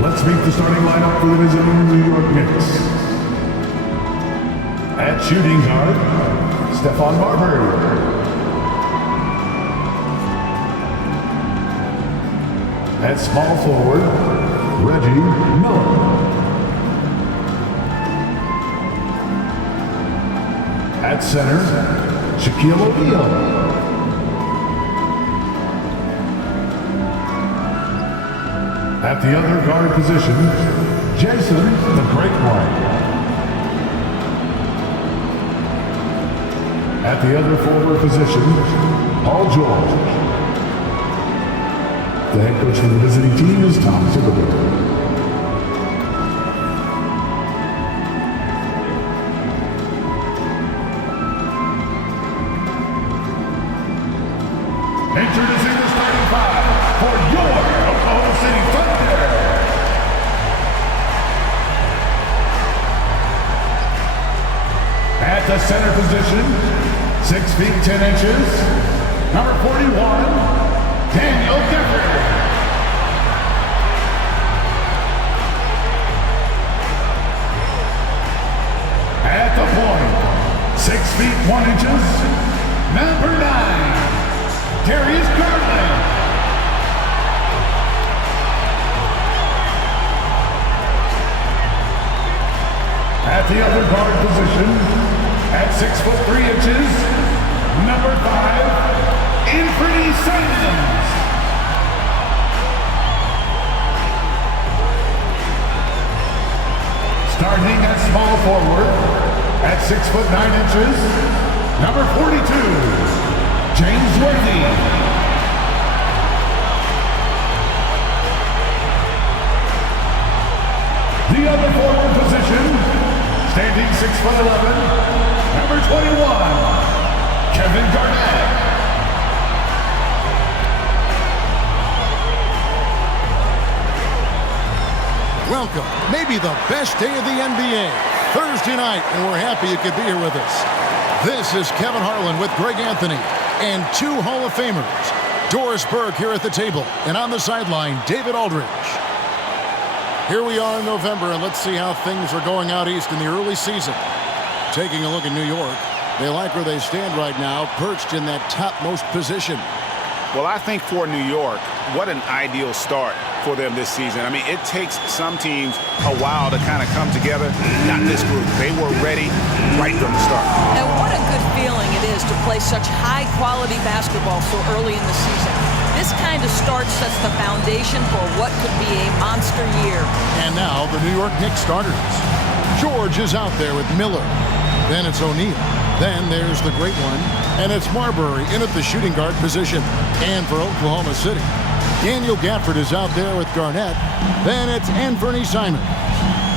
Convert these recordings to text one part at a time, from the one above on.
Let's meet the starting lineup for the visiting New York Knicks. At shooting guard, Stephon Marbury. At small forward, Reggie Miller. At center, Shaquille O'Neal. At the other guard position, Jason the Great One. At the other forward position, Paul George. The head coach for the visiting team is Tom Thibodeau. Introducing the starting five for your Oklahoma City Thunder. At the center position, 6 feet 10 inches, number 41, Daniel Gafford. At the point, 6 feet 1 inches, number 9, Darius Garland. At the other guard position, at 6 foot 3 inches, number 5, Anthony Simons. Starting at small forward, at 6 foot 9 inches, number 42, James Worthy. The other forward position, standing 6 foot 11, number 21, Kevin Garnett. Welcome, maybe the best day of the NBA, Thursday night, and we're happy you could be here with us. This is Kevin Harlan with Greg Anthony and 2 Hall of Famers, Doris Burke here at the table, and on the sideline, David Aldridge. Here we are in November, and let's see how things are going out east in the early season. Taking a look at New York, they like where they stand right now, perched in that topmost position. Well, I think for New York, what an ideal start for them this season. I mean, it takes some teams a while to kind of come together. Not this group. They were ready right from the start. And what a good feeling it is to play such high-quality basketball so early in the season. This kind of start sets the foundation for what could be a monster year. And now the New York Knicks starters. George is out there with Miller. Then it's O'Neal. Then there's the great one. And it's Marbury in at the shooting guard position. And for Oklahoma City, Daniel Gafford is out there with Garnett. Then it's Anthony Simons.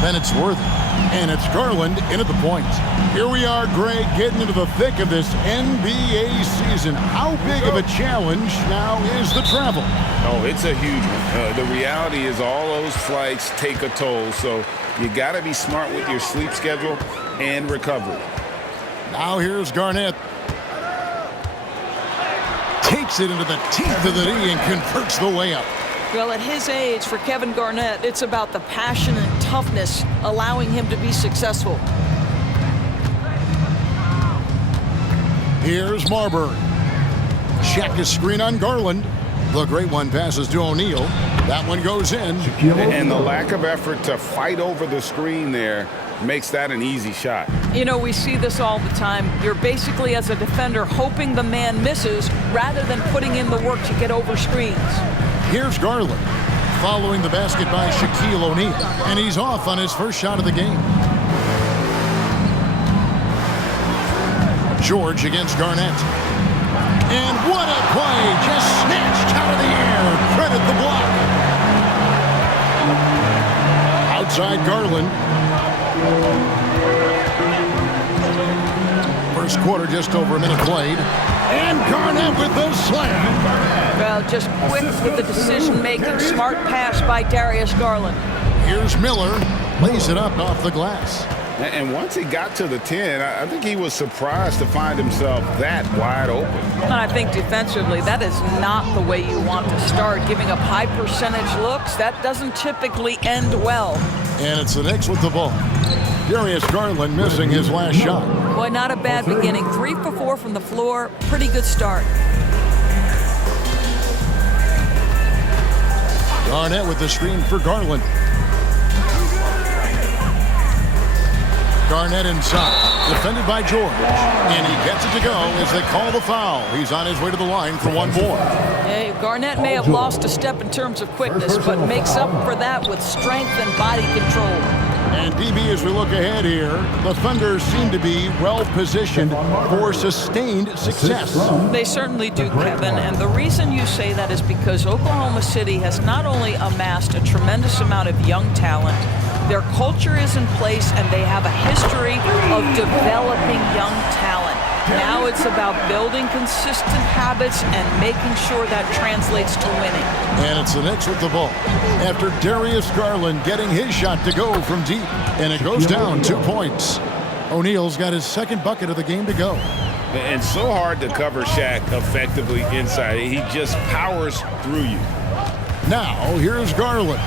Then it's Worthy. And it's Garland in at the point. Here we are, Greg, getting into the thick of this NBA season. How big of a challenge now is the travel? Oh, it's a huge one. The reality is all those flights take a toll, so you got to be smart with your sleep schedule and recovery. Now here's Garnett. Takes it into the teeth of the knee and converts the way up. Well, at his age, for Kevin Garnett, it's about the passion and toughness allowing him to be successful. Here's Marbury. Check his screen on Garland. The great one passes to O'Neal. That one goes in. And the lack of effort to fight over the screen there makes that an easy shot. You know, we see this all the time. You're basically, as a defender, hoping the man misses rather than putting in the work to get over screens. Here's Garland, following the basket by Shaquille O'Neal, and he's off on his first shot of the game. George against Garnett. And what a play! Just snatched out of the air. Credit the block. Outside Garland. First quarter, just over a minute played. And Garnett with the slam. Well, just quick with the decision-making, smart pass by Darius Garland. Here's Miller. Lays it up off the glass. And once he got to the 10, I think he was surprised to find himself that wide open. And I think defensively, that is not the way you want to start. Giving up high percentage looks, that doesn't typically end well. And it's the Knicks with the ball. Darius Garland missing his last shot. Boy, not a bad beginning. 3 for 4 from the floor. Pretty good start. Garnett with the screen for Garland. Garnett inside, defended by George. And he gets it to go as they call the foul. He's on his way to the line for one more. Hey, Garnett may have lost a step in terms of quickness, but makes up for that with strength and body control. And DB, as we look ahead here, the Thunder seem to be well-positioned for sustained success. They certainly do, Kevin. And the reason you say that is because Oklahoma City has not only amassed a tremendous amount of young talent, their culture is in place, and they have a history of developing young talent. Now it's about building consistent habits and making sure that translates to winning. And it's the Knicks with the ball after Darius Garland getting his shot to go from deep. And it goes down 2 points. O'Neal's got his second bucket of the game to go. And so hard to cover Shaq effectively inside. He just powers through you. Now, here's Garland.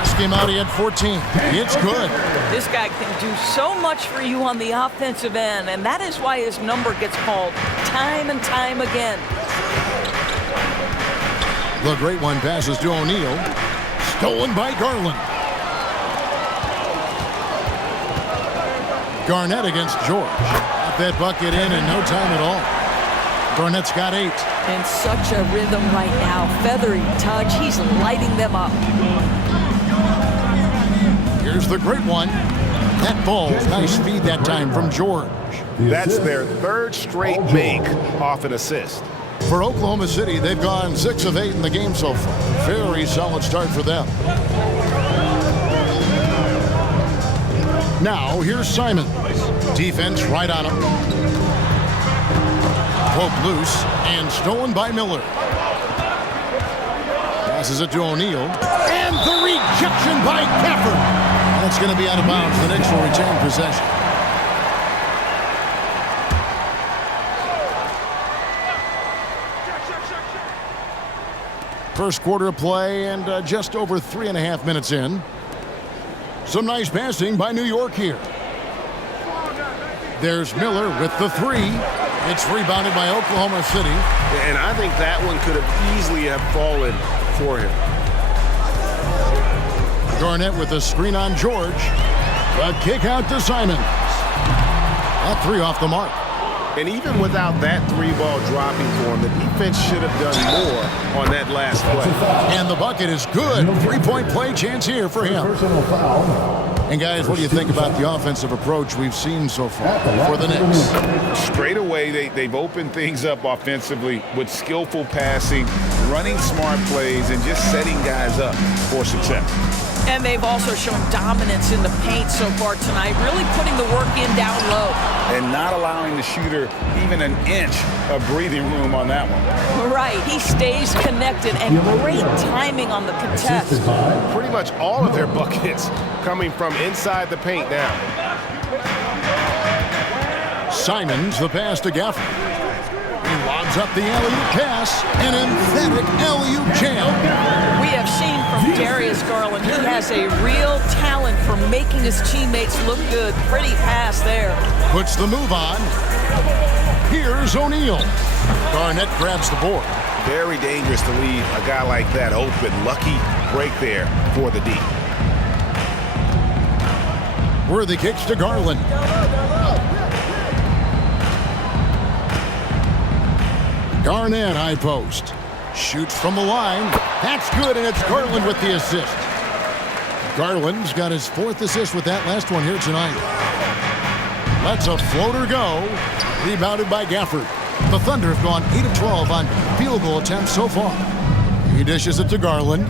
Last game out, he had 14. It's good. This guy can do so much for you on the offensive end, and that is why his number gets called time and time again. The great one passes to O'Neal. Stolen by Garland. Garnett against George. Got that bucket in no time at all. Garnett's got 8. In such a rhythm right now. Feathery touch. He's lighting them up. Here's the great one. That ball, nice feed that time from George. That's their third straight make off an assist. For Oklahoma City, they've gone 6 of 8 in the game so far. Very solid start for them. Now, here's Simons. Defense right on him. Poked loose and stolen by Miller. Passes it to O'Neal. And the rejection by Gafford. That's going to be out of bounds. The Knicks will retain possession. First quarter of play and just over 3.5 minutes in. Some nice passing by New York here. There's Miller with the 3. It's rebounded by Oklahoma City. And I think that one could have easily have fallen for him. Garnett with a screen on George. A kick out to Simons. That 3 off the mark. And even without that 3-ball dropping for him, the defense should have done more on that last play. And the bucket is good. 3-point play chance here for him. And guys, what do you think about the offensive approach we've seen so far for the Knicks? Straight away, they've opened things up offensively with skillful passing, running smart plays, and just setting guys up for success. And they've also shown dominance in the paint so far tonight, really putting the work in down low. And not allowing the shooter even an inch of breathing room on that one. Right, he stays connected, and great timing on the contest. Pretty much all of their buckets coming from inside the paint now. Simons, the pass to Gafford. He lobs up the alley-oop pass, an emphatic alley-oop jam. We have seen from Darius Garland, he has a real talent for making his teammates look good. Pretty pass there. Puts the move on. Here's O'Neal. Garnett grabs the board. Very dangerous to leave a guy like that open. Lucky break there for the D. Worthy kicks to Garland. Garnett, high post. Shoots from the line. That's good, and it's Garland with the assist. Garland's got his 4th assist with that last one here tonight. Lets a floater go. Rebounded by Gafford. The Thunder have gone 8 of 12 on field goal attempts so far. He dishes it to Garland.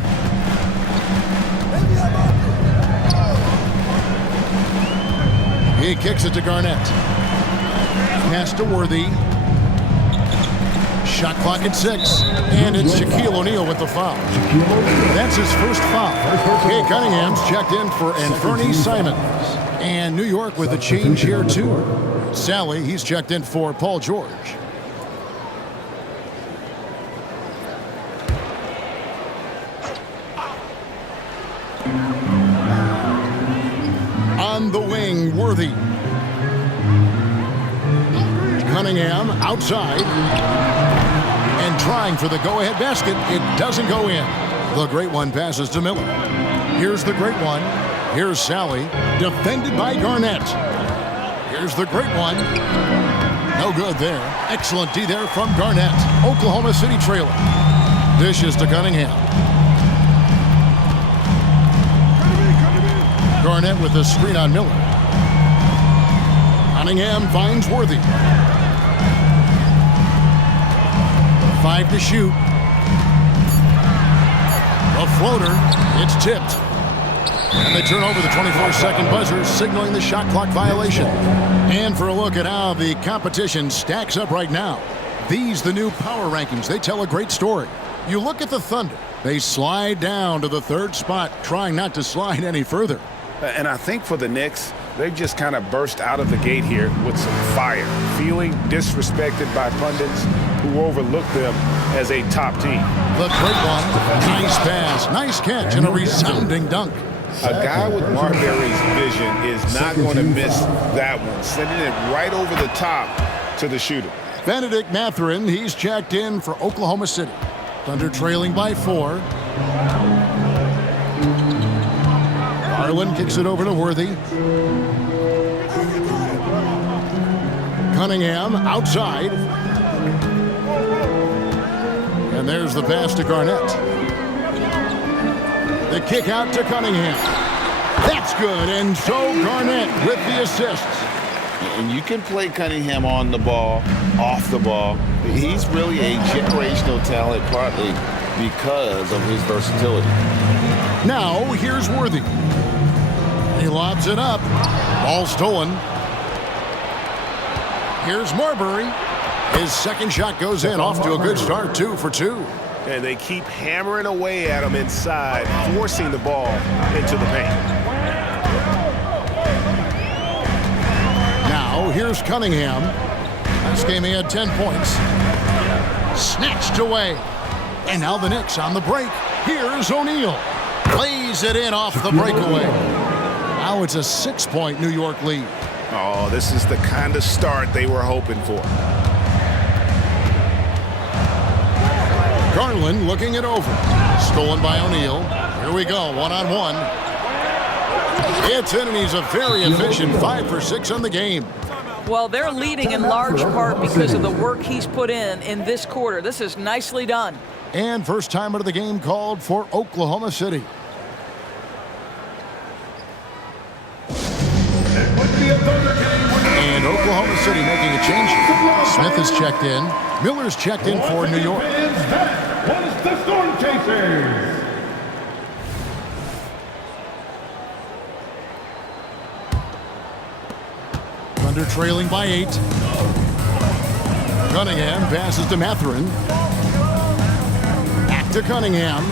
He kicks it to Garnett. Pass to Worthy. Shot clock at 6. And it's Shaquille O'Neal with the foul. That's his first foul. Kay Cunningham's checked in for Anfernee Simons. And New York with a change here, too. Sally, he's checked in for Paul George. On the wing, Worthy. Cunningham outside. And trying for the go-ahead basket. It doesn't go in. The great one passes to Miller. Here's the great one. Here's Sally. Defended by Garnett. Here's the great one. No good there. Excellent D there from Garnett. Oklahoma City trailing. Dishes to Cunningham. Garnett with the screen on Miller. Cunningham finds Worthy. 5 to shoot. A floater. It's tipped. And they turn over the 24-second buzzer, signaling the shot clock violation. And for a look at how the competition stacks up right now. These, the new power rankings, they tell a great story. You look at the Thunder. They slide down to the 3rd spot, trying not to slide any further. And I think for the Knicks, they've just kind of burst out of the gate here with some fire, feeling disrespected by pundits who overlook them as a top team. The great one. Nice pass, nice catch, and a resounding dunk. A guy with Marbury's vision is not going to miss that one, sending it right over the top to the shooter. Benedict Mathurin, he's checked in for Oklahoma City. Thunder trailing by 4. Garland kicks it over to Worthy. Cunningham outside. And there's the pass to Garnett. The kick out to Cunningham. That's good, and so Garnett with the assist. And you can play Cunningham on the ball, off the ball. He's really a generational talent, partly because of his versatility. Now, here's Worthy. He lobs it up. Ball stolen. Here's Marbury. His second shot goes in, off to a good start, 2 for 2. And they keep hammering away at him inside, forcing the ball into the paint. Now, here's Cunningham. Last game he had 10 points. Snatched away. And now the Knicks on the break. Here's O'Neal. Plays it in off the breakaway. Now it's a 6-point New York lead. Oh, this is the kind of start they were hoping for. Garland looking it over. Stolen by O'Neal. Here we go, one-on-one. It's in, and he's a very efficient 5 for 6 on the game. Well, they're leading in large part because of the work he's put in this quarter. This is nicely done. And first time out of the game called for Oklahoma City. And Oklahoma City making a change. Smith is checked in. Miller's checked in for New York. That was the Storm Chasers. Thunder trailing by 8. Cunningham passes to Mathurin. Back to Cunningham.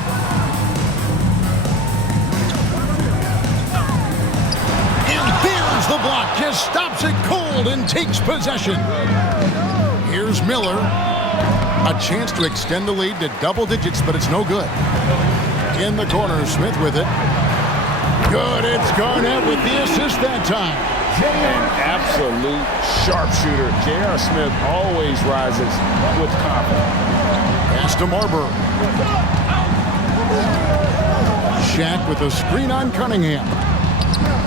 And there's the block. Just stops it cold and takes possession. Here's Miller. A chance to extend the lead to double digits, but it's no good. In the corner, Smith with it. Good, it's Garnett with the assist that time. An absolute sharpshooter. J.R. Smith always rises with confidence. Pass to Marbury. Shaq with a screen on Cunningham.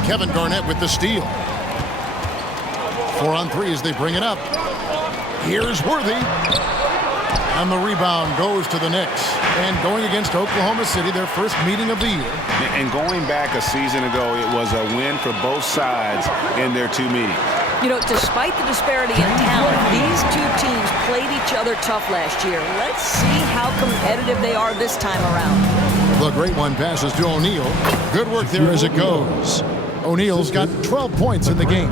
Kevin Garnett with the steal. 4 on 3 as they bring it up. Here's Worthy. And the rebound goes to the Knicks. And going against Oklahoma City, their first meeting of the year. And going back a season ago, it was a win for both sides in their 2 meetings. You know, despite the disparity in talent, these two teams played each other tough last year. Let's see how competitive they are this time around. The great one passes to O'Neal. Good work there as it goes. O'Neal's got 12 points in the game.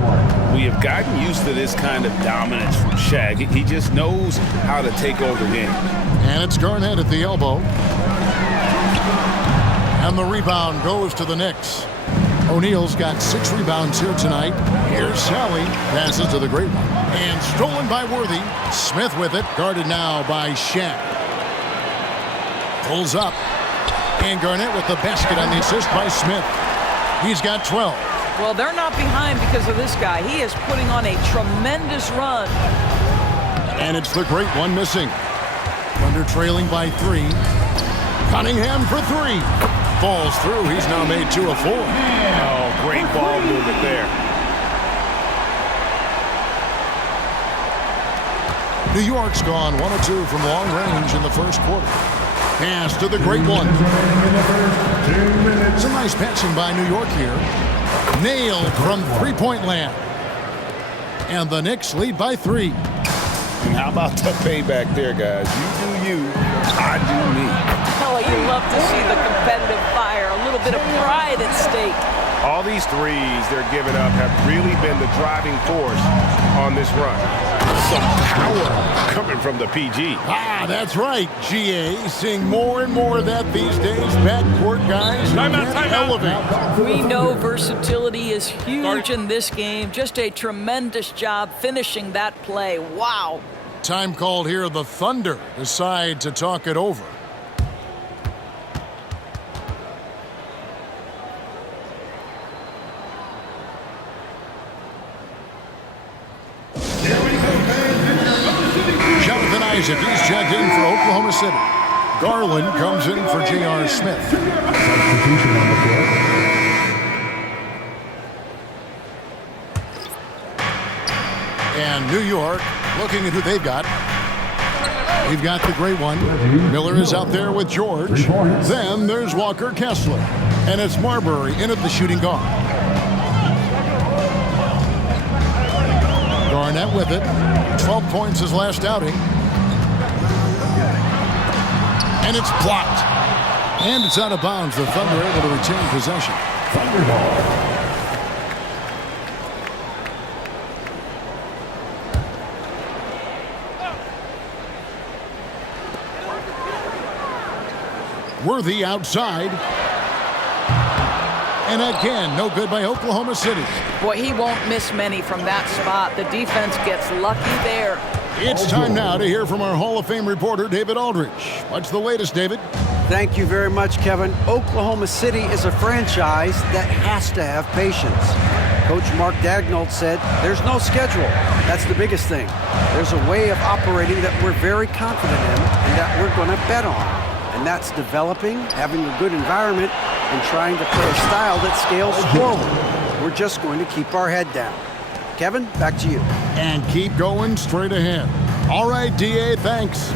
We have gotten used to this kind of dominance from Shaq. He just knows how to take over games. And it's Garnett at the elbow. And the rebound goes to the Knicks. O'Neal's got 6 rebounds here tonight. Here's Sally. Passes to the great one. And stolen by Worthy. Smith with it. Guarded now by Shaq. Pulls up. And Garnett with the basket on the assist by Smith. He's got 12. Well, they're not behind because of this guy. He is putting on a tremendous run. And it's the great one missing. Thunder trailing by 3. Cunningham for 3. Falls through. He's now made 2 of 4. Oh, great ball movement there. New York's gone 1 of 2 from long range in the first quarter. Pass to the great one. Some nice passing by New York here. Nailed from three-point land. And the Knicks lead by 3. And how about the payback there, guys? You do you, I do me. Oh, you love to see the competitive fire, a little bit of pride at stake. All these threes they're giving up have really been the driving force on this run. Some power coming from the PG. Ah, that's right, GA. Seeing more and more of that these days. Backcourt guys who can elevate. We know versatility is huge in this game. Just a tremendous job finishing that play. Wow. Time called here. The Thunder decide to talk it over. Jonathan Isaac, he's checked in for Oklahoma City. Garland comes in for J.R. Smith. Substitution on the floor. And New York looking at who they've got. We've got the great one. Miller is out there with George. Then there's Walker Kessler. And it's Marbury in at the shooting guard. Garnett with it. 12 points his last outing. And it's blocked. And it's out of bounds. The Thunder able to retain possession. Thunderball. Worthy outside. And again, no good by Oklahoma City. Boy, he won't miss many from that spot. The defense gets lucky there. It's time now to hear from our Hall of Fame reporter, David Aldridge. What's the latest, David? Thank you very much, Kevin. Oklahoma City is a franchise that has to have patience. Coach Mark Daigneault said, there's no schedule. That's the biggest thing. There's a way of operating that we're very confident in and that we're going to bet on. And that's developing, having a good environment, and trying to play a style that scales forward. We're just going to keep our head down. Kevin, back to you. And keep going straight ahead. All right, D.A., thanks.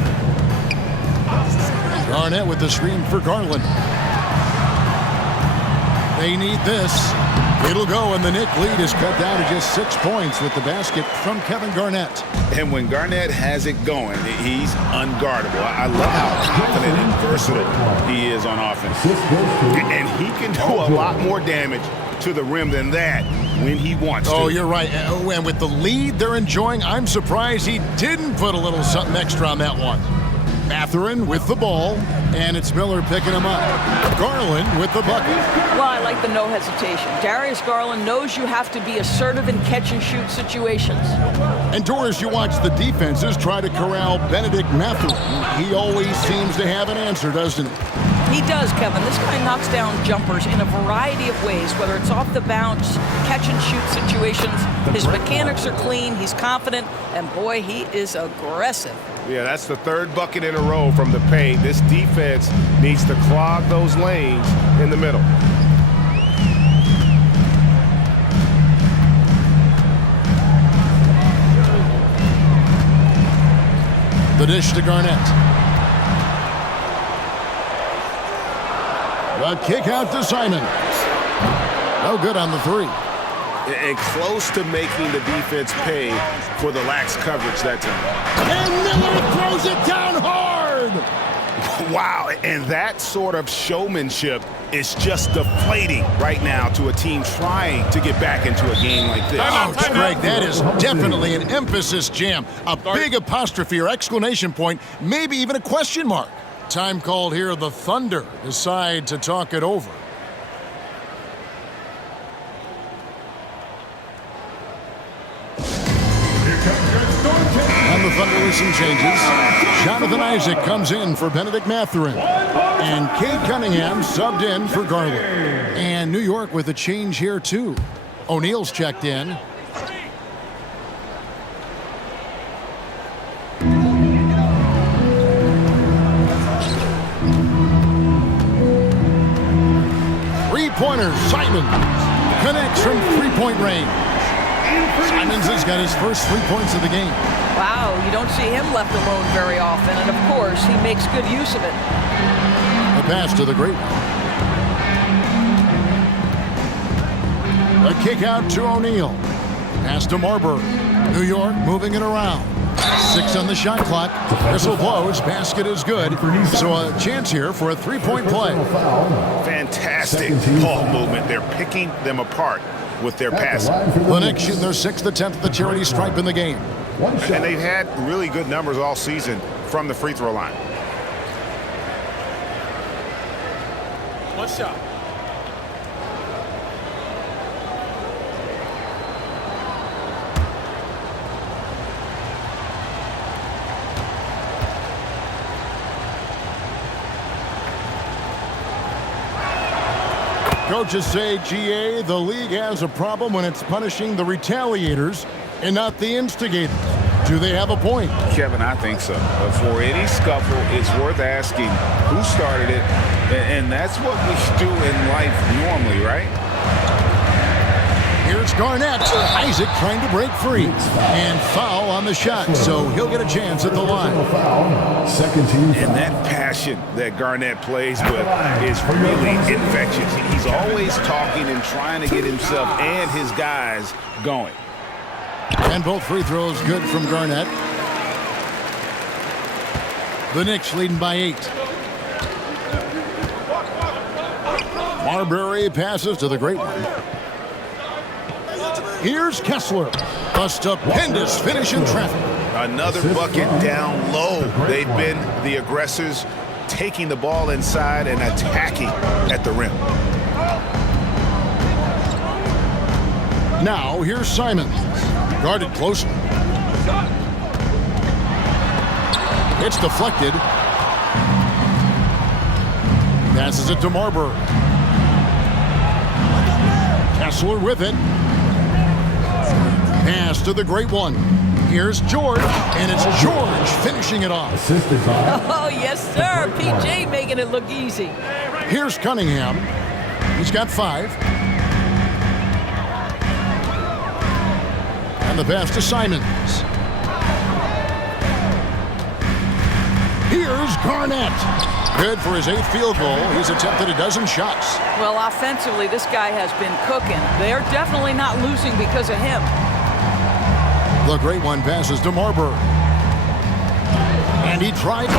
Garnett with the screen for Garland. They need this. It'll go, and the Knick lead is cut down to just 6 points with the basket from Kevin Garnett. And when Garnett has it going, he's unguardable. I love how confident and versatile he is on offense. And he can do a lot more damage to the rim than that when he wants to. Oh, you're right. And with the lead they're enjoying, I'm surprised he didn't put a little something extra on that one. Mathurin with the ball, and it's Miller picking him up. Garland with the bucket. Well, I like the no hesitation. Darius Garland knows you have to be assertive in catch-and-shoot situations. And Doris, you watch the defenses try to corral Benedict Mathurin. He always seems to have an answer, doesn't he? He does, Kevin. This guy knocks down jumpers in a variety of ways, whether it's off the bounce, catch-and-shoot situations. His mechanics are clean, he's confident, and boy, he is aggressive. Yeah, that's the third bucket in a row from the paint. This defense needs to clog those lanes in the middle. The dish to Garnett. The kick out to Simon. No good on the three. And close to making the defense pay for the lax coverage that time. And Miller throws it down hard. Wow, and that sort of showmanship is just deflating right now to a team trying to get back into a game like this. Ouch, Greg, that is definitely an emphasis jam. A big apostrophe or exclamation point, maybe even a question mark. Time called here. The Thunder decide to talk it over. And the Thunder with some changes. Jonathan Isaac comes in for Benedict Mathurin. And Cade Cunningham subbed in for Garland. And New York with a change here, too. O'Neal's checked in. Three-pointer, Simons connects from three-point range. Simons has got his first 3 points of the game. Wow, you don't see him left alone very often, and of course, he makes good use of it. The pass to the great one. A kick out to O'Neal. Pass to Marbury. New York moving it around. 6 on the shot clock. Whistle blows. Basket is good. So a chance here for a three-point play. Fantastic ball movement. They're picking them apart with their passing. The Knicks shooting their 6th attempt at the charity stripe in the game. And they've had really good numbers all season from the free throw line. One shot. Coaches say, GA, the league has a problem when it's punishing the retaliators and not the instigators. Do they have a point? Kevin, I think so. But for any scuffle, it's worth asking who started it. And that's what we do in life normally, right? Here's Garnett. Isaac trying to break free. And foul on the shot, so he'll get a chance at the line. Second team. And that passion that Garnett plays with is really infectious. He's always talking and trying to get himself and his guys going. And both free throws good from Garnett. The Knicks leading by 8. Marbury passes to the great one. Here's Kessler. A stupendous finish in traffic. Another bucket down low. They've been the aggressors, taking the ball inside and attacking at the rim. Now here's Simons. Guarded closely. It's deflected. Passes it to Marbury. Kessler with it. Pass to the great one. Here's George, and it's George finishing it off. Assisted by. Oh, yes, sir. PJ making it look easy. Here's Cunningham. He's got 5. And the pass to Simons. Here's Garnett. Good for his 8th field goal. He's attempted a dozen shots. Well, offensively, this guy has been cooking. They're definitely not losing because of him. The great one passes to Marbury. And he tried.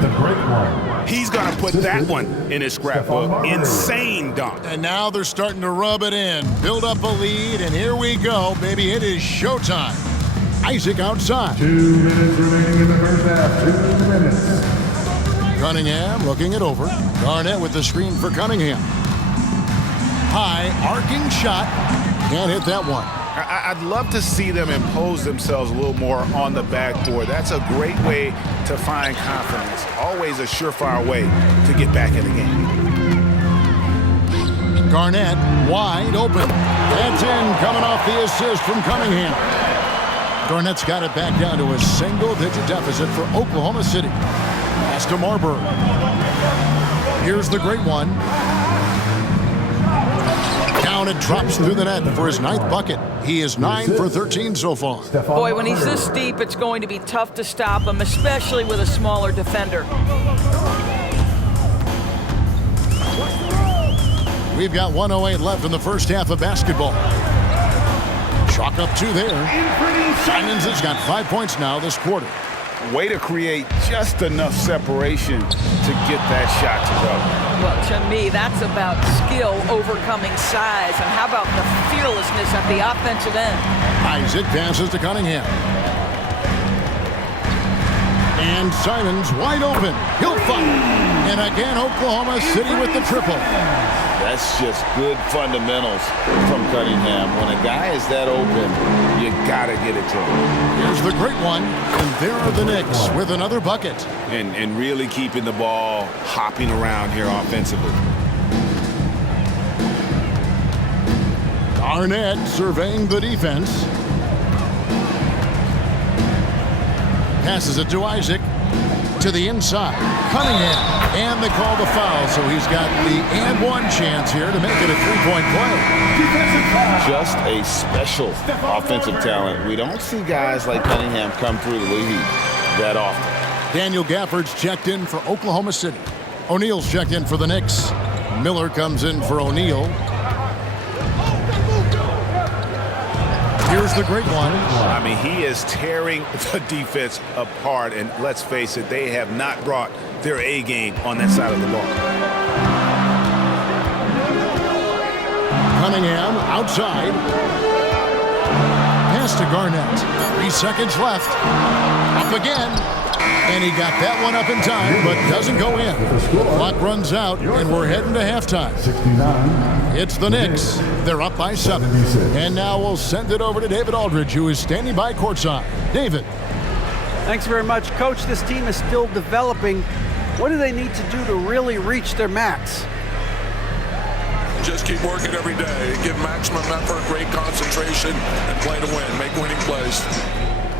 The great one. He's going to put that one in his scrapbook. Insane dunk. And now they're starting to rub it in. Build up a lead, and here we go, baby. It is showtime. Isaac outside. 2 minutes remaining in the first half. 2 minutes. Cunningham looking it over. Garnett with the screen for Cunningham. High, arcing shot. Can't hit that one. I'd love to see them impose themselves a little more on the backboard. That's a great way to find confidence. Always a surefire way to get back in the game. Garnett wide open. That's in, coming off the assist from Cunningham. Garnett's got it back down to a single-digit deficit for Oklahoma City. Pass to Marbury. Here's the great one. Down it drops through the net for his 9th bucket. He is 9 for 13 so far. Boy, when he's this deep, it's going to be tough to stop him, especially with a smaller defender. We've got 1:08 left in the first half of basketball. Chalk up 2 there. Simons has got 5 points now this quarter. Way to create just enough separation to get that shot to go. Well, to me, that's about skill overcoming size. And how about the fearlessness at the offensive end? Isaac passes to Cunningham. And Simons wide open. He'll fire. And again, Oklahoma City with the triple. That's just good fundamentals from Cunningham. When a guy is that open, you got to get it to him. Here's the great one. And there are the Knicks with another bucket. And really keeping the ball hopping around here offensively. Garnett surveying the defense. Passes it to Isaac. To the inside. Cunningham. And they call the foul, so he's got the and one chance here to make it a three-point play. Just a special offensive talent. We don't see guys like Cunningham come through the league that often. Daniel Gafford's checked in for Oklahoma City. O'Neal's checked in for the Knicks. Miller comes in for O'Neal. Here's the great one. I mean, he is tearing the defense apart, and let's face it, they have not brought their A game on that side of the ball. Cunningham outside. Pass to Garnett. 3 seconds left. Up again. And he got that one up in time, but doesn't go in. Clock runs out, and we're heading to halftime. 69. It's the Knicks. They're up by 7. And now we'll send it over to David Aldridge, who is standing by courtside. David. Thanks very much, Coach. This team is still developing. What do they need to do to really reach their max? Just keep working every day. Give maximum effort, great concentration, and play to win. Make winning plays.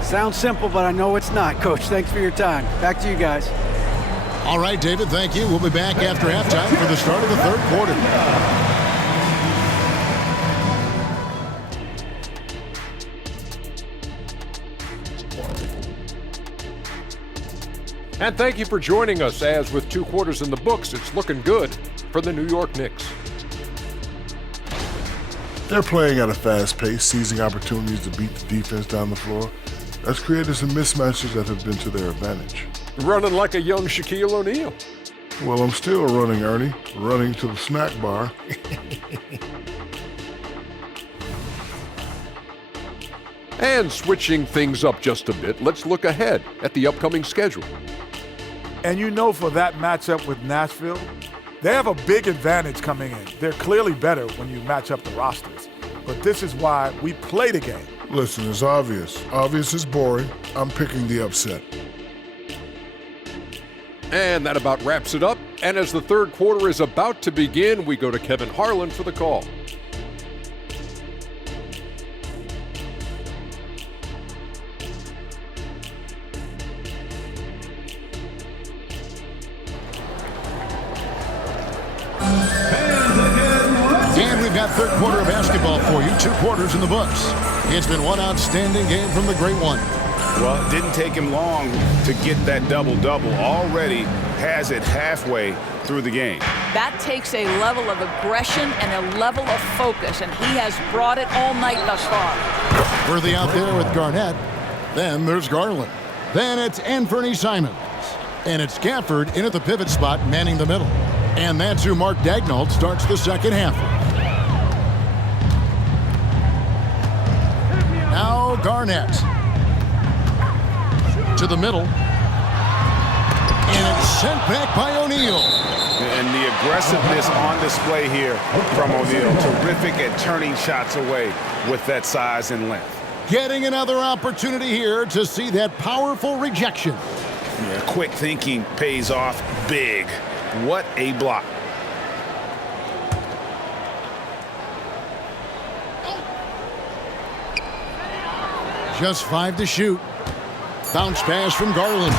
Sounds simple, but I know it's not, Coach. Thanks for your time. Back to you guys. All right, David, thank you. We'll be back after halftime for the start of the third quarter. And thank you for joining us, as with 2 quarters in the books, it's looking good for the New York Knicks. They're playing at a fast pace, seizing opportunities to beat the defense down the floor. That's created some mismatches that have been to their advantage. Running like a young Shaquille O'Neal. Well, I'm still running, Ernie. Running to the snack bar. And switching things up just a bit, let's look ahead at the upcoming schedule. And you know, for that matchup with Nashville, they have a big advantage coming in. They're clearly better when you match up the rosters. But this is why we play the game. Listen, it's obvious. Obvious is boring. I'm picking the upset. And that about wraps it up. And as the third quarter is about to begin, we go to Kevin Harlan for the call. Third quarter of basketball for you. 2 quarters in the books. It's been one outstanding game from the great one. Well, it didn't take him long to get that double-double. Already has it halfway through the game. That takes a level of aggression and a level of focus, and he has brought it all night thus far. Worthy out there with Garnett. Then there's Garland. Then it's Anthony Simons. And it's Gafford in at the pivot spot, manning the middle. And that's who Mark Daigneault starts the second half. Now Garnett to the middle, and it's sent back by O'Neal. And the aggressiveness on display here from O'Neal. Terrific at turning shots away with that size and length. Getting another opportunity here to see that powerful rejection. Yeah, quick thinking pays off big. What a block. Just 5 to shoot. Bounce pass from Garland.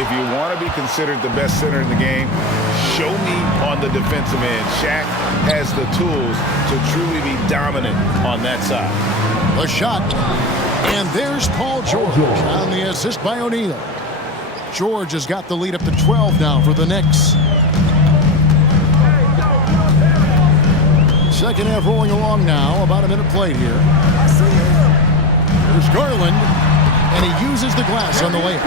If you want to be considered the best center in the game, show me on the defensive end. Shaq has the tools to truly be dominant on that side. A shot. And there's Paul George on the assist by O'Neal. George has got the lead up to 12 now for the Knicks. Second half rolling along now. About a minute played here. There's Garland, and he uses the glass on the layup.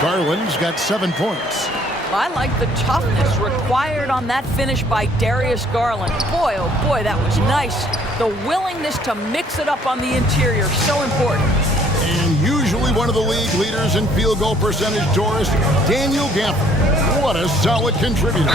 Garland's got 7 points. I like the toughness required on that finish by Darius Garland. Boy, oh boy, that was nice. The willingness to mix it up on the interior, so important. And usually one of the league leaders in field goal percentage, Doris, Daniel Gafford. What a solid contributor.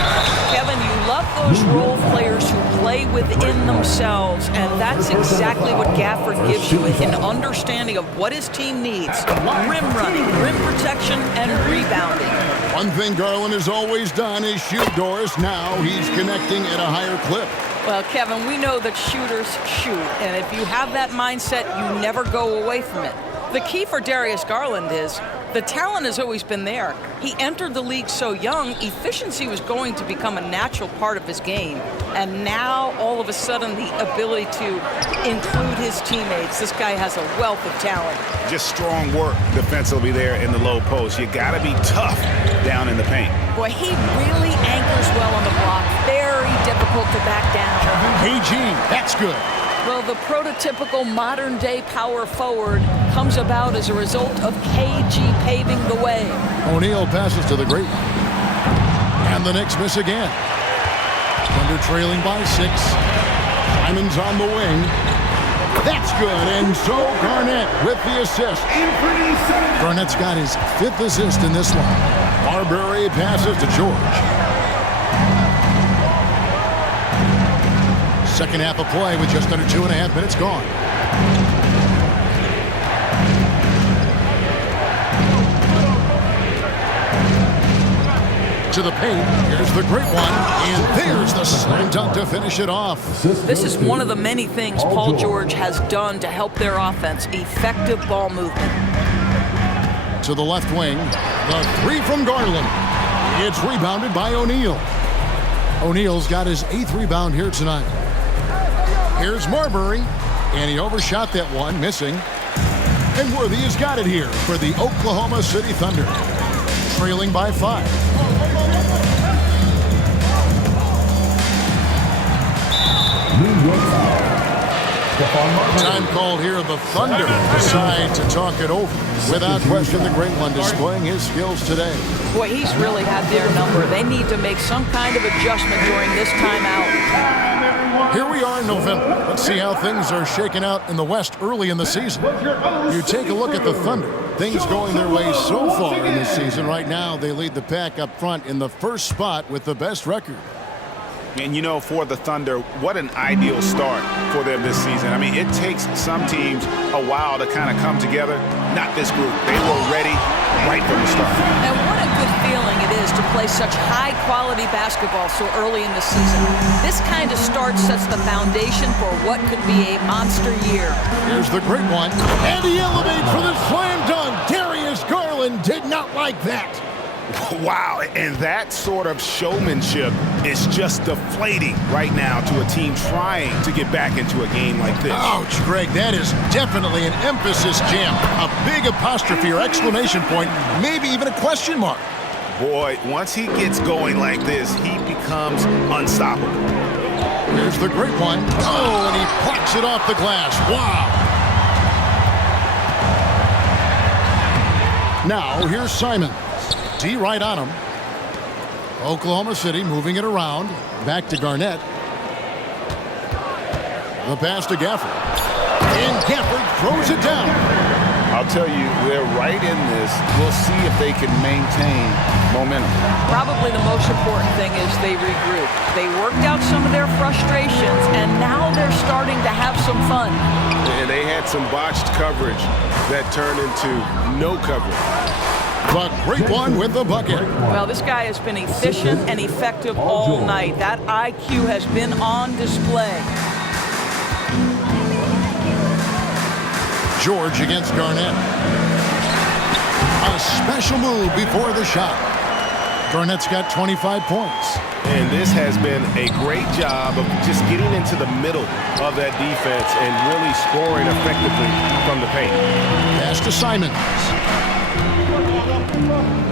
Kevin, you love those role players who play within themselves, and that's exactly what Gafford gives you, an understanding of what his team needs. Rim running, rim protection, and rebounding. One thing Garland has always done is shoot, Doris. Now he's connecting at a higher clip. Well, Kevin, we know that shooters shoot, and if you have that mindset, you never go away from it. The key for Darius Garland is the talent has always been there. He entered the league so young, efficiency was going to become a natural part of his game. And now, all of a sudden, the ability to include his teammates. This guy has a wealth of talent. Just strong work defensively there in the low post. You got to be tough down in the paint. Boy, he really anchors well on the block. Very difficult to back down. KG, that's good. Well, the prototypical modern-day power forward comes about as a result of KG paving the way. O'Neal passes to the great one. And the Knicks miss again. Thunder trailing by 6. Simon's on the wing. That's good, and so Garnett with the assist. Garnett's got his 5th assist in this one. Marbury passes to George. Second half of play with just under 2.5 minutes gone. To the paint, here's the great one, and there's the slam dunk to finish it off. This is one of the many things Paul George has done to help their offense, effective ball movement. To the left wing, the 3 from Garland. It's rebounded by O'Neal. O'Neal's got his 8th rebound here tonight. Here's Marbury, and he overshot that one, missing. And Worthy has got it here for the Oklahoma City Thunder, trailing by 5. Time call here. The Thunder decide to talk it over. Without question, the great one displaying his skills today. Boy, he's really had their number. They need to make some kind of adjustment during this timeout. Here we are in November. Let's see how things are shaking out in the West early in the season. You take a look at the Thunder. Things going their way so far in this season. Right now, they lead the pack up front in the first spot with the best record. And, you know, for the Thunder, what an ideal start for them this season. I mean, it takes some teams a while to kind of come together. Not this group. They were ready right from the start. And what a good feeling it is to play such high-quality basketball so early in the season. This kind of start sets the foundation for what could be a monster year. Here's the great one. And he elevates for the slam dunk. Darius Garland did not like that. Wow, and that sort of showmanship is just deflating right now to a team trying to get back into a game like this. Ouch, Greg, that is definitely an emphasis jam. A big apostrophe or exclamation point, maybe even a question mark. Boy, once he gets going like this, he becomes unstoppable. Here's the great one. Oh, and he plucks it off the glass. Wow. Now, here's Simon. D right on him. Oklahoma City moving it around. Back to Garnett. The pass to Gafford. And Gafford throws it down. I'll tell you, they're right in this. We'll see if they can maintain momentum. Probably the most important thing is they regroup. They worked out some of their frustrations, and now they're starting to have some fun. And they had some botched coverage that turned into no coverage. The great one with the bucket. Well, this guy has been efficient and effective all night. That IQ has been on display. George against Garnett. A special move before the shot. Garnett's got 25 points. And this has been a great job of just getting into the middle of that defense and really scoring effectively from the paint. Pass to Simons.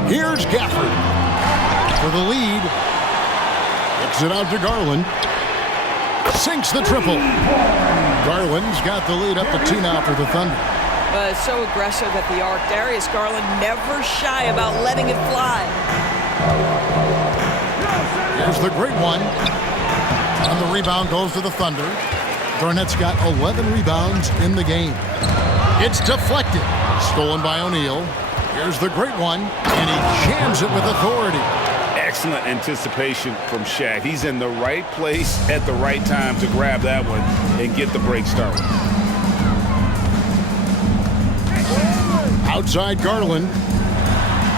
Here's Gafford for the lead. Kicks it out to Garland. Sinks the triple. Garland's got the lead up to 2 now for the Thunder. It's so aggressive at the arc. Darius Garland never shy about letting it fly. Here's the great one. And the rebound goes to the Thunder. Garnett's got 11 rebounds in the game. It's deflected. Stolen by O'Neal. Here's the great one. And he jams it with authority. Excellent anticipation from Shaq. He's in the right place at the right time to grab that one and get the break started. Outside Garland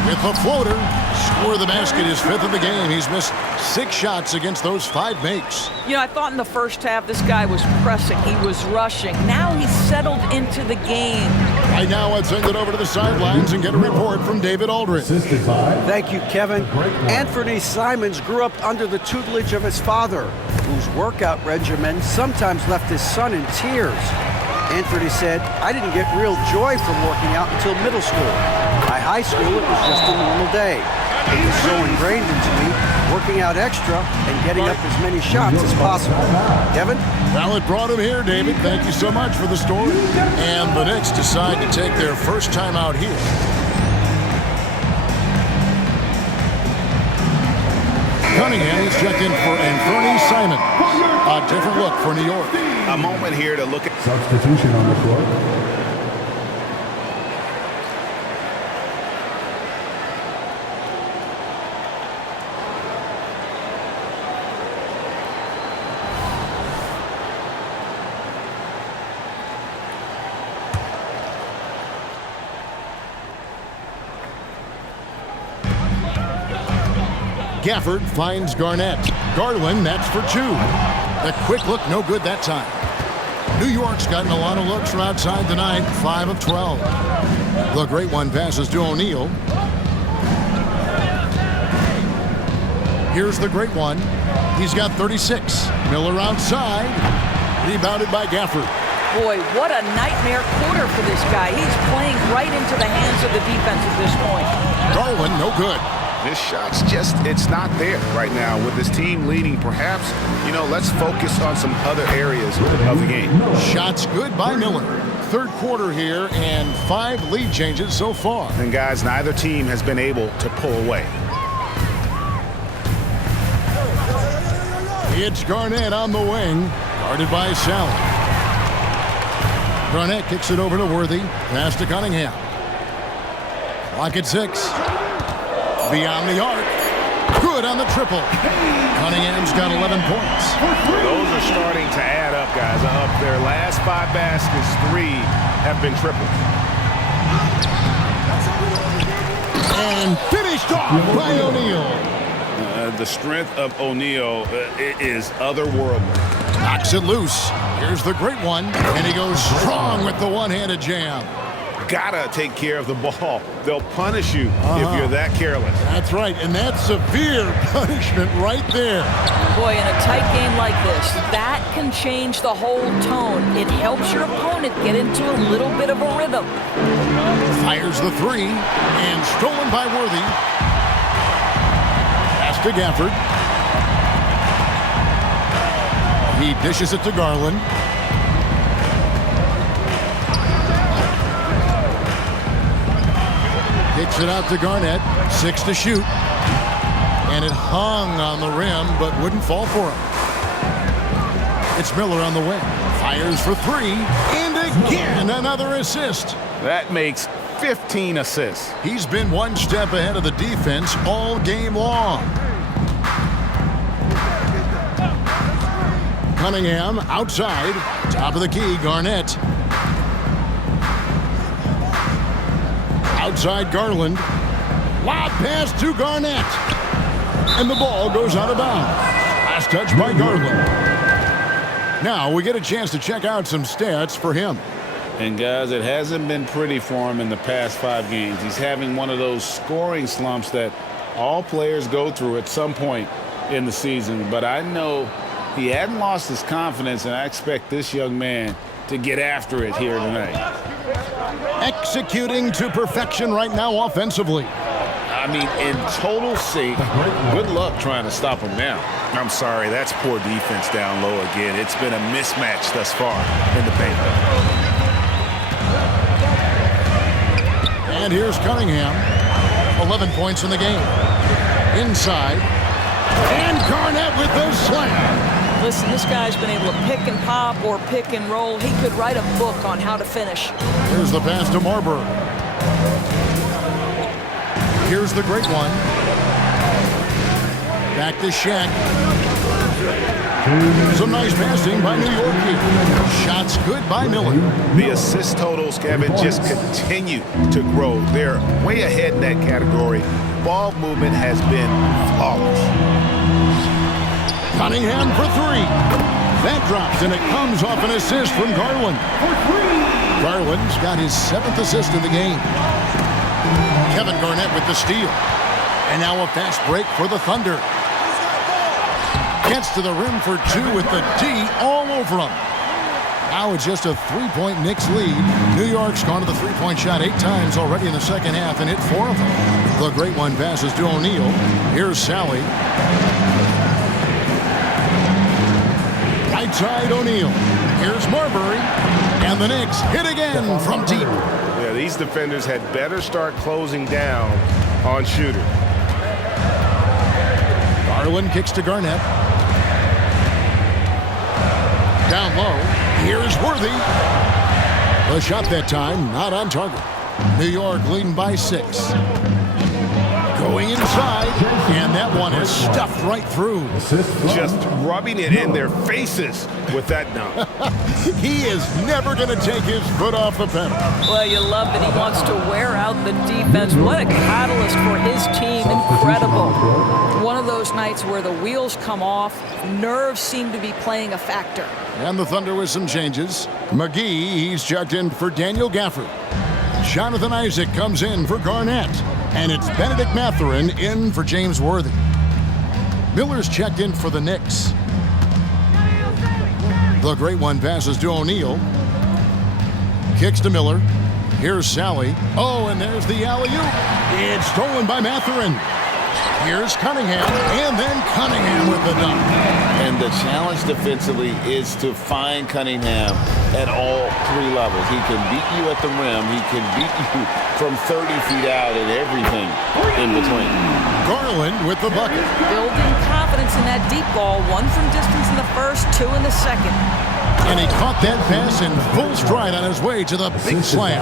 with the floater. Score the basket, his 5th of the game. He's missed 6 shots against those 5 makes. You know, I thought in the first half this guy was pressing. He was rushing. Now he's settled into the game. Right now, let's send it over to the sidelines and get a report from David Aldridge. Thank you, Kevin. Anthony Simons grew up under the tutelage of his father, whose workout regimen sometimes left his son in tears. Anthony said, "I didn't get real joy from working out until middle school. By high school, it was just a normal day. It was so ingrained into me, working out extra and getting up as many shots as possible." Kevin? Well, it brought him here, David. Thank you so much for the story. And the Knicks decide to take their first time out here. Cunningham is checked in for Anthony Simons. A different look for New York. A moment here to look at Substitution on the floor. Gafford finds Garnett. Garland, that's for 2. The quick look, no good that time. New York's gotten a lot of looks from outside tonight, 5 of 12. The great one passes to O'Neal. Here's the great one. He's got 36. Miller outside. Rebounded by Gafford. Boy, what a nightmare quarter for this guy. He's playing right into the hands of the defense at this point. Garland, no good. This shot's just, it's not there right now. With this team leading, perhaps, let's focus on some other areas of the game. Shots good by Miller. Third quarter here and 5 lead changes so far. And guys, neither team has been able to pull away. It's Garnett on the wing, guarded by Sally. Garnett kicks it over to Worthy. Pass to Cunningham. Clock at 6. Beyond the arc. Good on the triple. Cunningham's got 11 points. Those are starting to add up, guys. Up their last 5 baskets, 3 have been tripled. And finished off by O'Neal. The strength of O'Neal is otherworldly. Knocks it loose. Here's the great one. And he goes strong with the one-handed jam. Gotta take care of the ball. They'll punish you if you're that careless. That's right, and that's severe punishment right there. Boy, in a tight game like this, that can change the whole tone. It helps your opponent get into a little bit of a rhythm. Fires the 3, and stolen by Worthy. Pass to Gafford. He dishes it to Garland. Kicks it out to Garnett. 6 to shoot. And it hung on the rim, but wouldn't fall for him. It's Miller on the wing. Fires for 3. And again, another assist. That makes 15 assists. He's been one step ahead of the defense all game long. Cunningham outside. Top of the key, Garnett. Outside Garland. Lob pass to Garnett. And the ball goes out of bounds. Last touch by Garland. Now we get a chance to check out some stats for him. And guys, it hasn't been pretty for him in the past 5 games. He's having one of those scoring slumps that all players go through at some point in the season. But I know he hadn't lost his confidence, and I expect this young man to get after it here tonight. Executing to perfection right now offensively. I mean, in total sync. Good luck trying to stop him now. I'm sorry, that's poor defense down low again. It's been a mismatch thus far in the paint. And here's Cunningham. 11 points in the game. Inside. And Garnett with the slam. Listen, this guy's been able to pick and pop or pick and roll. He could write a book on how to finish. Here's the pass to Marbury. Here's the great one. Back to Shaq. Some nice passing by New York here. Shots good by Miller. The assist totals, Kevin, just continue to grow. They're way ahead in that category. Ball movement has been flawless. Cunningham for three. That drops, and it comes off an assist from Garland. Garland's got his 7th assist in the game. Kevin Garnett with the steal. And now a fast break for the Thunder. Gets to the rim for two with the D all over him. Now it's just a 3-point Knicks lead. New York's gone to the three-point shot 8 times already in the second half and hit 4 of them. The great one passes to O'Neal. Here's Sally. Right side O'Neal. Here's Marbury. And the Knicks hit again from deep. Yeah, these defenders had better start closing down on Shooter. Garland kicks to Garnett. Down low. Here's Worthy. The shot that time, not on target. New York leading by 6. Going inside, and that one is stuffed right through. Just rubbing it in their faces with that dunk. He is never going to take his foot off the pedal. Well, you love that he wants to wear out the defense. What a catalyst for his team. Incredible. One of those nights where the wheels come off, nerves seem to be playing a factor. And the Thunder with some changes. McGee, he's checked in for Daniel Gafford. Jonathan Isaac comes in for Garnett. And it's Benedict Mathurin in for James Worthy. Miller's checked in for the Knicks. The great one passes to O'Neal. Kicks to Miller. Here's Sally. Oh, and there's the alley-oop. It's stolen by Mathurin. Here's Cunningham, and then Cunningham with the dunk. And the challenge defensively is to find Cunningham at all 3 levels. He can beat you at the rim. He can beat you from 30 feet out and everything in between. Garland with the bucket. Building confidence in that deep ball. 1 from distance in the first, 2 in the second. And he caught that pass in full stride on his way to the big slam.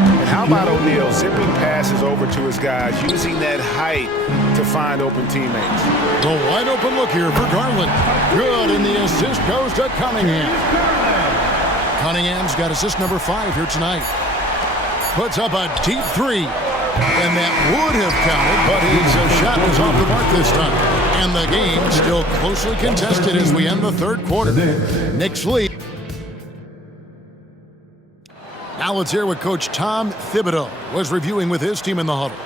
And how about O'Neal zipping passes over to his guys, using that height to find open teammates. The wide open look here for Garland. Good, and the assist goes to Cunningham. Cunningham's got assist number 5 here tonight. Puts up a deep 3. And that would have counted, but his shot was off the mark this time. And the game still closely contested as we end the third quarter. Knicks lead. Now let's hear what Coach Tom Thibodeau was reviewing with his team in the huddle.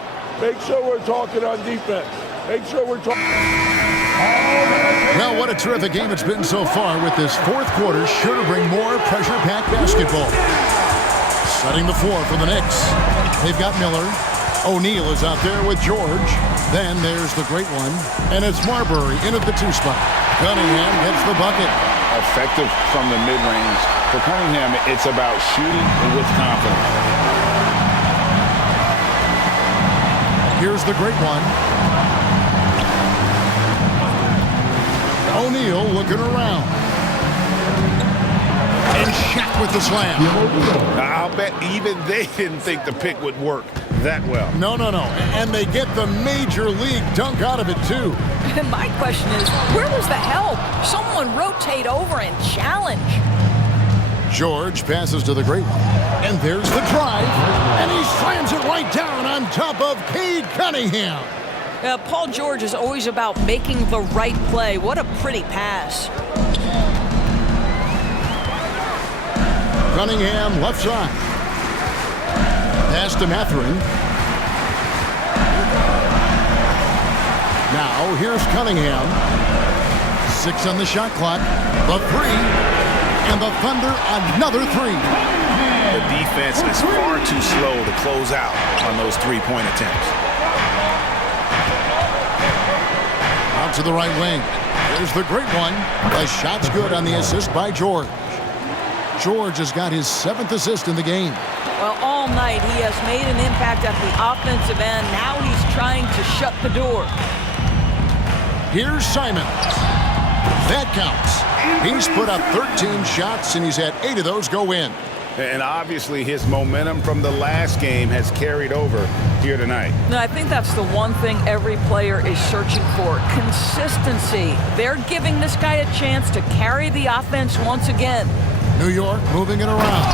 Make sure we're talking on defense. Make sure we're talking. Well, what a terrific game it's been so far, with this fourth quarter sure to bring more pressure-packed basketball. Setting the floor for the Knicks. They've got Miller. O'Neal is out there with George. Then there's the great one. And it's Marbury in at the 2 spot. Cunningham gets the bucket. Effective from the mid-range. For Cunningham, it's about shooting with confidence. Here's the great one. O'Neal looking around. And Shaq with the slam. I'll bet even they didn't think the pick would work that well. No. And they get the major league dunk out of it, too. And my question is, where was the help? Someone rotate over and challenge. George passes to the great one. And there's the drive. And he slams it right down on top of Cade Cunningham. Paul George is always about making the right play. What a pretty pass. Cunningham left side. Pass to Mathurin. Now here's Cunningham. 6 on the shot clock. The 3. And the Thunder another 3. The defense is far too slow to close out on those 3-point attempts. Out to the right wing. There's the great one. The shot's good on the assist by George. George has got his 7th assist in the game. Well, all night he has made an impact at the offensive end. Now he's trying to shut the door. Here's Simons. That counts. He's put up 13 shots, and he's had 8 of those go in. And obviously his momentum from the last game has carried over here tonight. No, I think that's the one thing every player is searching for. Consistency. They're giving this guy a chance to carry the offense once again. New York moving it around.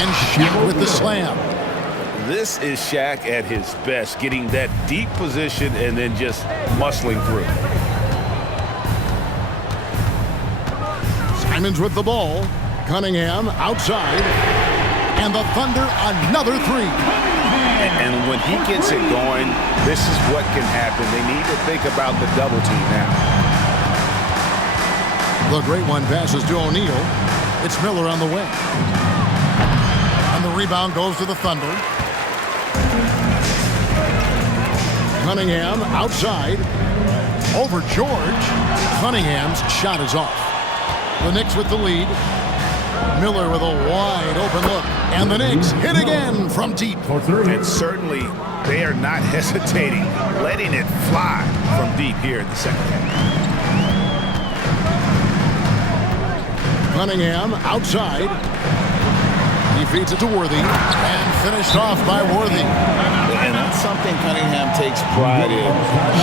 And Shaq with the slam. This is Shaq at his best, getting that deep position and then just muscling through. Simons with the ball. Cunningham outside. And the Thunder another 3. And when he gets it going, this is what can happen. They need to think about the double team now. The great one passes to O'Neal. It's Miller on the wing. And the rebound goes to the Thunder. Cunningham outside. Over George. Cunningham's shot is off. The Knicks with the lead. Miller with a wide open look. And the Knicks hit again from deep. And certainly they are not hesitating, letting it fly from deep here in the second half. Cunningham outside. He feeds it to Worthy. And finished off by Worthy. And that's something Cunningham takes pride in.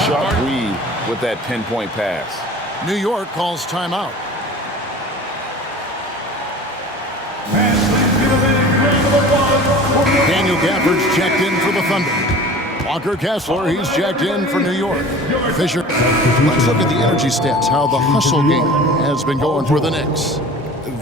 Sharp read with that pinpoint pass. New York calls timeout. Daniel Gafford's checked in for the Thunder. Walker Kessler, he's checked in for New York. Fisher. Let's look at the energy stats, how the hustle game has been going for the Knicks.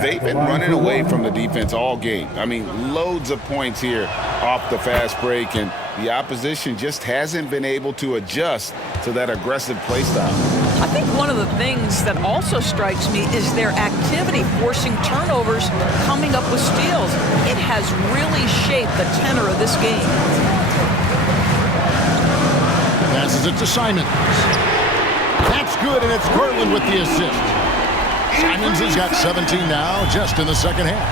They've been running away from the defense all game. I mean, loads of points here off the fast break, and the opposition just hasn't been able to adjust to that aggressive play style. I think one of the things that also strikes me is their activity forcing turnovers, coming up with steals. It has really shaped the tenor of this game. Passes it to Simons. That's good, and it's Garland with the assist. Simons has got 17 now, just in the second half.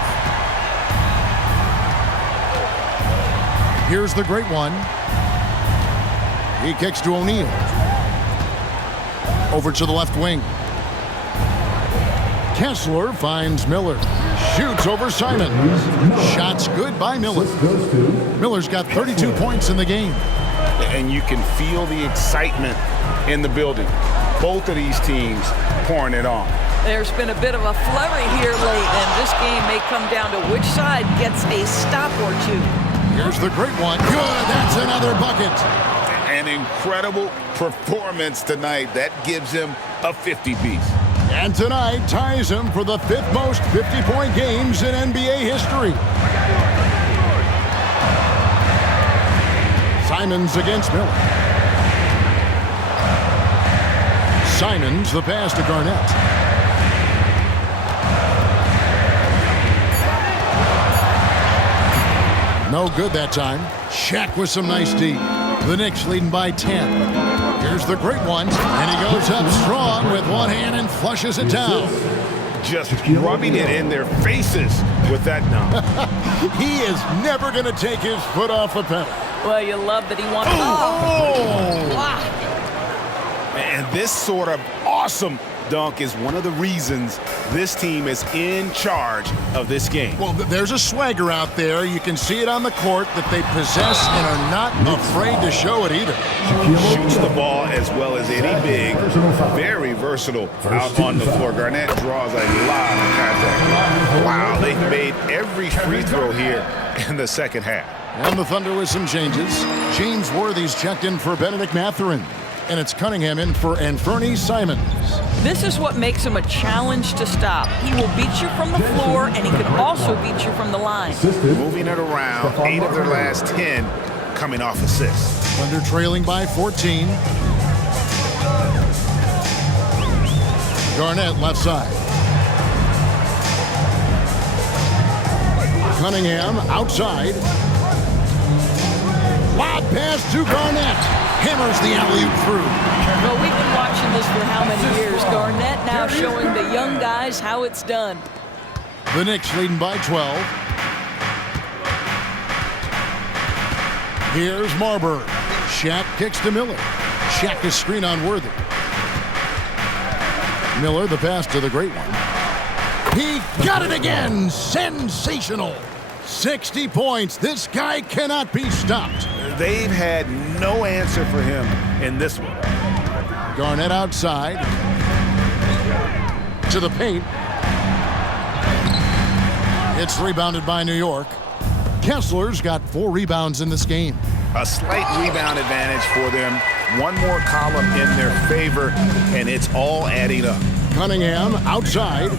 Here's the great one. He kicks to O'Neal. Over to the left wing. Kessler finds Miller. Shoots over Simons. Shots good by Miller. Miller's got 32 points in the game. And you can feel the excitement in the building. Both of these teams pouring it on. There's been a bit of a flurry here late, and this game may come down to which side gets a stop or two. Here's the great one. Good, that's another bucket. An incredible performance tonight. That gives him a 50-piece. And tonight ties him for the 5th most 50-point games in NBA history. Simons against Miller. Simons, the pass to Garnett. No good that time. Shaq with some nice D. The Knicks leading by 10. Here's the great one. And he goes up strong with one hand and flushes it down. Just rubbing it in their faces with that dunk. He is never going to take his foot off the pedal. Well, you love that he won. Oh! Wow. And this sort of awesome dunk is one of the reasons this team is in charge of this game. Well, there's a swagger out there. You can see it on the court that they possess and are not afraid to show it either. Shoots the ball as well as any big. Very versatile out on the floor. Garnett draws a lot of contact. Wow, they've made every free throw here in the second half. And the Thunder with some changes. James Worthy's checked in for Benedict Mathurin. And it's Cunningham in for Anfernee Simons. This is what makes him a challenge to stop. He will beat you from the floor, and he could also beat you from the line. Moving it around, 8 of their last 10 coming off assists. Thunder trailing by 14. Garnett left side. Cunningham outside. Lob pass to Garnett. Hammers the alley-oop through. Well, we've been watching this for how many years? Garnett now showing the young guys how it's done. The Knicks leading by 12. Here's Marbury. Shaq kicks to Miller. Shaq is screen on Worthy. Miller, the pass to the great one. He got it again! Sensational! 60 points. This guy cannot be stopped. They've had no answer for him in this one. Garnett outside. To the paint. It's rebounded by New York. Kessler's got 4 rebounds in this game. A slight rebound advantage for them. One more column in their favor, and it's all adding up. Cunningham outside.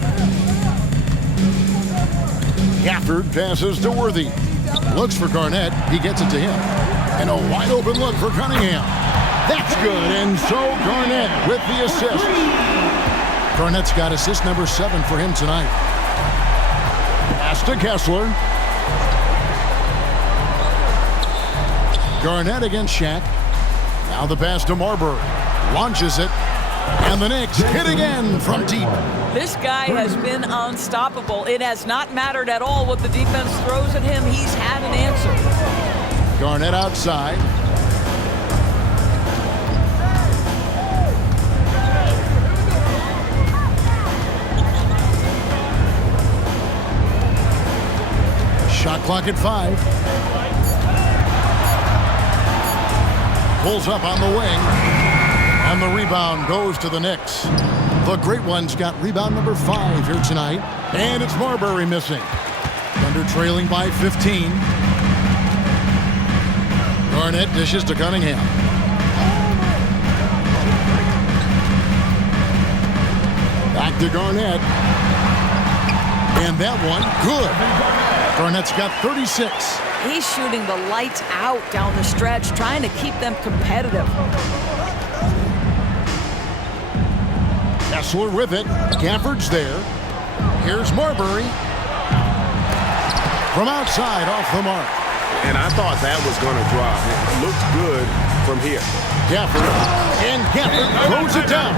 Gafford passes to Worthy. Looks for Garnett. He gets it to him. And a wide open look for Cunningham. That's good. And so Garnett with the assist. Garnett's got assist number 7 for him tonight. Pass to Kessler. Garnett against Shaq. Now the pass to Marbury. Launches it. And the Knicks hit again from deep. This guy has been unstoppable. It has not mattered at all what the defense throws at him. He's had an answer. Garnett outside. Shot clock at 5. Pulls up on the wing. And the rebound goes to the Knicks. The great one's got rebound number 5 here tonight. And it's Marbury missing. Thunder trailing by 15. Garnett dishes to Cunningham. Back to Garnett. And that one, good. Garnett's got 36. He's shooting the lights out down the stretch, trying to keep them competitive. Kessler with it. Gafford's there. Here's Marbury. From outside, off the mark. And I thought that was going to drop. It looked good from here. Gafford. And Gafford throws it down.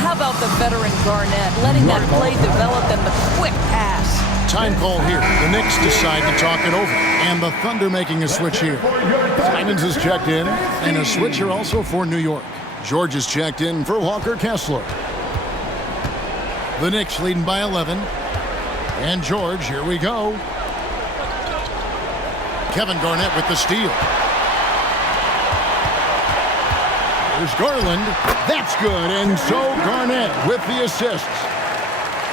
How about the veteran Garnett, letting that play develop and the quick pass. Time call here. The Knicks decide to talk it over. And the Thunder making a switch here. Simons is checked in. And a switch here also for New York. George is checked in for Walker Kessler. The Knicks leading by 11. And George, here we go. Kevin Garnett with the steal. There's Garland. That's good. And so Garnett with the assist.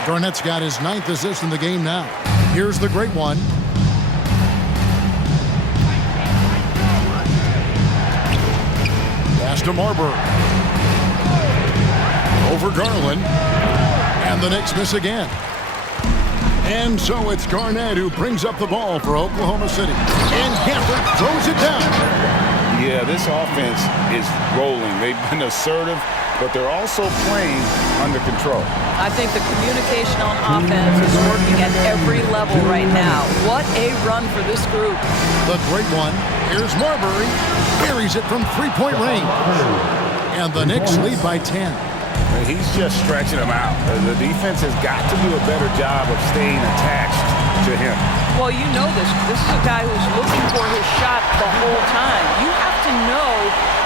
Garnett's got his 9th assist in the game now. Here's the great one. Pass to Marbury. Over Garland. And the Knicks miss again. And so it's Garnett who brings up the ball for Oklahoma City. And Gafford throws it down. Yeah, this offense is rolling. They've been assertive, but they're also playing under control. I think the communication on offense is working at every level right now. What a run for this group. The great one. Here's Marbury. Buries it from 3-point range. And the Knicks lead by 10. He's just stretching them out. The defense has got to do a better job of staying attached to him. Well, you know this. This is a guy who's looking for his shot the whole time. You have to know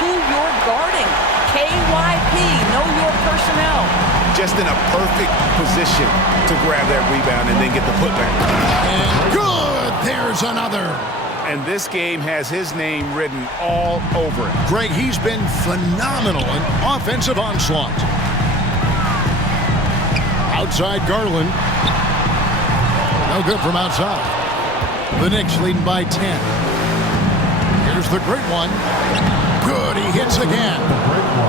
who you're guarding. KYP, know your personnel. Just in a perfect position to grab that rebound and then get the putback. And good! There's another. And this game has his name written all over it. Greg, he's been phenomenal in offensive onslaught. Outside Garland. No good from outside. The Knicks leading by 10. Here's the great one. Good, he hits again.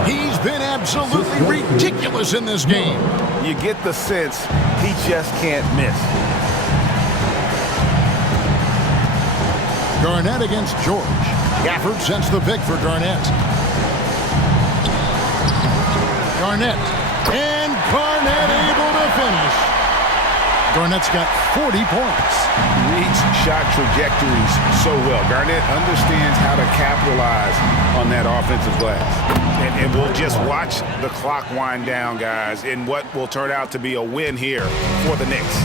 He's been absolutely ridiculous in this game. You get the sense he just can't miss. Garnett against George. Gafford sends the pick for Garnett. Garnett. And Garnett able to finish. Garnett's got 40 points. Reads shot trajectories so well. Garnett understands how to capitalize on that offensive glass. And we'll just watch the clock wind down, guys, in what will turn out to be a win here for the Knicks.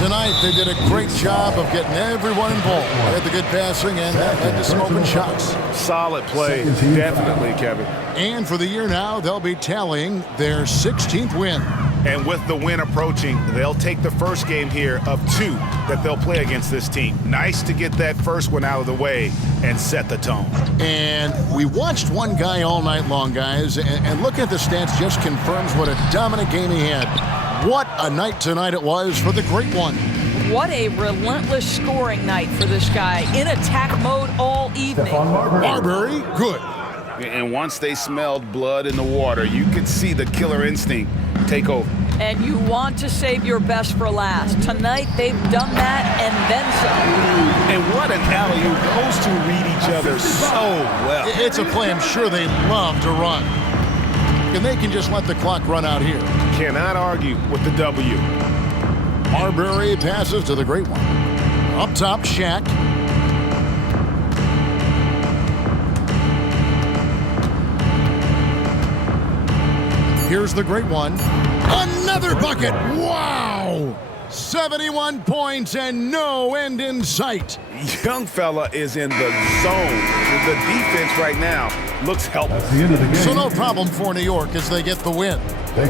Tonight, they did a great job of getting everyone involved. They had the good passing, and that led to some open shots. Solid play, definitely, Kevin. And for the year now, they'll be tallying their 16th win. And with the win approaching, they'll take the first game here of 2 that they'll play against this team. Nice to get that first one out of the way and set the tone. And we watched one guy all night long, guys, and looking at the stats just confirms what a dominant game he had. What a night tonight it was for the Great One. What a relentless scoring night for this guy. In attack mode all evening. Marbury, good. And once they smelled blood in the water, you could see the killer instinct take over. And you want to save your best for last. Tonight, they've done that and then some. And what an alley-oop. Those two read each other so well. It's a play I'm sure they love to run. And they can just let the clock run out here. Cannot argue with the W. Marbury passes to the Great One. Up top, Shaq. Here's the Great One. Another bucket! Wow! 71 points and no end in sight. Young fella is in the zone. The defense right now looks helpless. So no problem for New York as they get the win.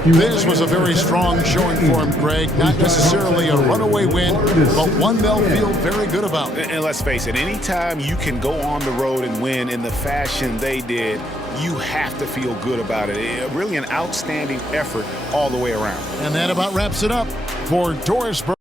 This was a very strong showing for him, Greg. Not necessarily a runaway win, but one they'll feel very good about. And let's face it, anytime you can go on the road and win in the fashion they did, you have to feel good about it. Really an outstanding effort all the way around. And that about wraps it up for Doris Burke.